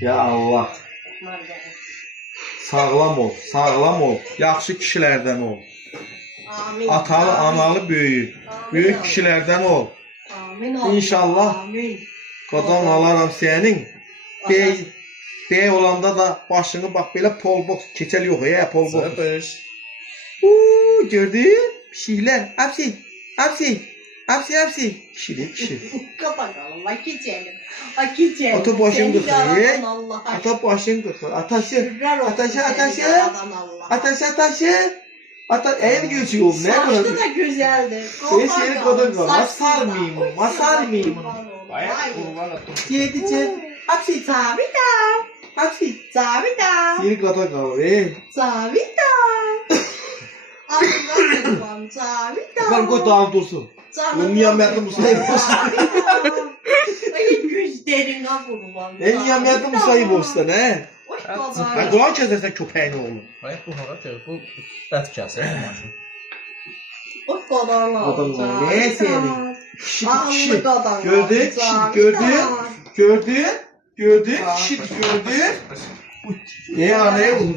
Ya Allah. Sağlam ol, sağlam ol. Yaxşı kişilərdən ol. Amin. Atalı, analı, böyük. Böyük kişilərdən ol. Amin. İnşallah. Amin. Qadan alaram sənin. Bey olanda da başını bax belə polbox keçəl yox ya, polbox. Sıpış. Gördün? Pişiklər. Apsi. Kişilik, kişi. Kapatalım. Geçelim. Geçelim. Ata başın Seni qırxır. yaradan Allah aşkına. Ata başın qırxır. Atası. Şükürler olsun Atası. seni yaradan Allah. Atası. En güçlü oldu. Ne Saçlı kadar? da güzeldi. Ben seni kadar kal. Masar mıyım? Bayağı kurban ettim. Yedice. Apsi. Sabita. Apsi. Sabita. Seni kadar kal. Sabita. Ağzından kurban. Sabita. Ben koy dağıl dursun. Onun yamyatlı musayip olsun. Ay güçlerine kurban. En yamyatlı musayip olsun he. Hoş Ben kadar. kulağın kesersen köpeğini oğlum. Bayağı bu hava telefon ət kəsir. Hoş kadar. Adamlar ne seni? Kişi. Ağlı kadar. Gördün? Gördün? Kişi gördün? Ya ne olur?